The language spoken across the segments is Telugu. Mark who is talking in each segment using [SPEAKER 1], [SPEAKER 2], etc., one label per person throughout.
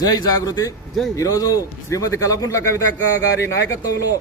[SPEAKER 1] జై జాగృతి
[SPEAKER 2] జై.
[SPEAKER 1] ఈరోజు శ్రీమతి కలకుంట్ల కవిత గారి నాయకత్వంలో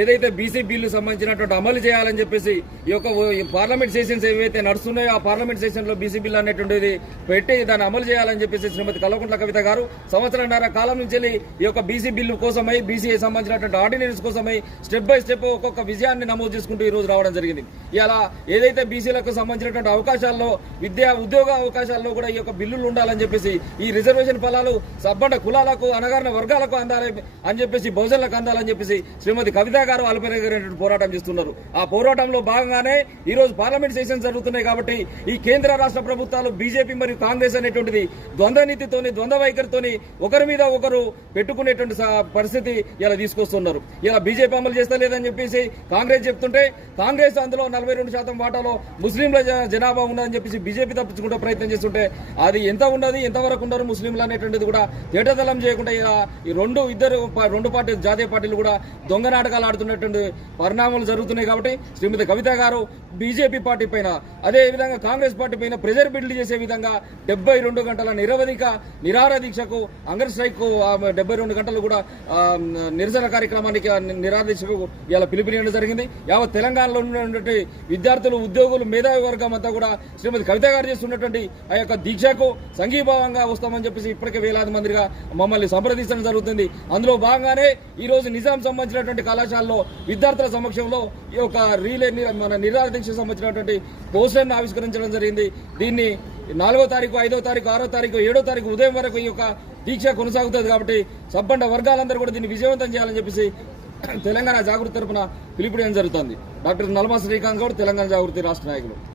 [SPEAKER 1] ఏదైతే బీసీ బిల్లు సంబంధించినటువంటి అమలు చేయాలని చెప్పేసి ఈ యొక్క పార్లమెంట్ సెషన్స్ ఏవైతే నడుస్తున్నాయో ఆ పార్లమెంట్ సెషన్లో బీసీ బిల్ అనేటువంటిది పెట్టి దాన్ని అమలు చేయాలని చెప్పేసి శ్రీమతి కల్వకుంట్ల కవిత గారు సంవత్సరంన్నర కాలం నుంచి ఈ యొక్క బీసీ బిల్లు కోసమై బీసీ సంబంధించినటువంటి ఆర్డినెన్స్ కోసమై స్టెప్ బై స్టెప్ ఒక్కొక్క విజయాన్ని నమోదు చేసుకుంటూ ఈ రోజు రావడం జరిగింది. ఇలా ఏదైతే బీసీలకు సంబంధించినటువంటి అవకాశాల్లో విద్యా ఉద్యోగ అవకాశాల్లో కూడా ఈ యొక్క బిల్లులు ఉండాలని చెప్పేసి ఈ రిజర్వేషన్ ఫలాలు సబ్బండ కులాలకు అనగారిన వర్గాలకు అందాలి అని చెప్పేసి బహుజనులకు అందాలని చెప్పేసి శ్రీమతి కవిత గారు అల్పనగరైనటువంటి పోరాటం చేస్తున్నారు. ఆ పోరాటంలో భాగంగానే ఈ రోజు పార్లమెంట్ సెషన్ జరుగుతున్నాయి కాబట్టి ఈ కేంద్ర రాష్ట్ర ప్రభుత్వాలు బీజేపీ మరియు కాంగ్రెస్ అనేటువంటిది ద్వంద్వ నీతితోని ద్వంద్వ వైఖరితోని ఒకరి మీద ఒకరు పెట్టుకునేటువంటి పరిస్థితి ఇలా తీసుకొస్తున్నారు. ఇలా బీజేపీ అమలు చేస్తలేదని చెప్పేసి కాంగ్రెస్ చెప్తుంటే కాంగ్రెస్ అందులో నలభై రెండు శాతం వాటాలో ముస్లింల జనాభా ఉన్నదని చెప్పేసి బీజేపీ తప్పించుకుంటే ప్రయత్నం చేస్తుంటే అది ఎంత ఉన్నది ఎంతవరకు ఉన్నారు ముస్లింలు అనేటువంటిది కూడా తేటతలం చేయకుండా ఇలా ఈ రెండు ఇద్దరు రెండు పార్టీ జాతీయ పార్టీలు కూడా దొంగ నాటకాలు మాట్లాడుతున్నటువంటి పరిణామాలు జరుగుతున్నాయి కాబట్టి శ్రీమతి కవిత గారు బీజేపీ పార్టీ పైన అదే విధంగా కాంగ్రెస్ పార్టీ పైన ప్రెజర్ బిల్డ్ చేసే విధంగా డెబ్బై రెండు గంటల నిరవధిక నిరాహార దీక్షకు అంగర్ స్ట్రైక్ డెబ్బై రెండు గంటలు కూడా నిరసన కార్యక్రమానికి ఆ నిరాహార దీక్షకు ఇలా పిలుపునియడం జరిగింది. యావత్ తెలంగాణలో ఉన్నటువంటి విద్యార్థులు ఉద్యోగులు మేధావి వర్గం అంతా కూడా శ్రీమతి కవిత గారు చేస్తున్నటువంటి ఆ యొక్క దీక్షకు సంఘీభావంగా వస్తామని చెప్పేసి ఇప్పటికే వేలాది మందిగా మమ్మల్ని సంప్రదించడం జరుగుతుంది. అందులో భాగంగానే ఈ రోజు నిజాం సంబంధించినటువంటి కళాశాలలో విద్యార్థుల సమక్షంలో ఈ యొక్క రీలే మన నిరాహార దీక్షకు సంబంధించినటువంటి పోస్టర్ను ఆవిష్కరించడం జరిగింది. దీన్ని నాలుగో తారీఖు ఐదో తారీఖు ఆరో తారీఖు ఏడో తారీఖు ఉదయం వరకు ఈ యొక్క దీక్ష కొనసాగుతుంది కాబట్టి సబ్బండ వర్గాలందరూ కూడా దీన్ని విజయవంతం చేయాలని చెప్పేసి తెలంగాణ జాగృతి తరపున పిలుపుడేయడం జరుగుతుంది. డాక్టర్ నల్మా శ్రీకాంత్ గౌడ్ తెలంగాణ జాగృతి రాష్ట్ర నాయకులు.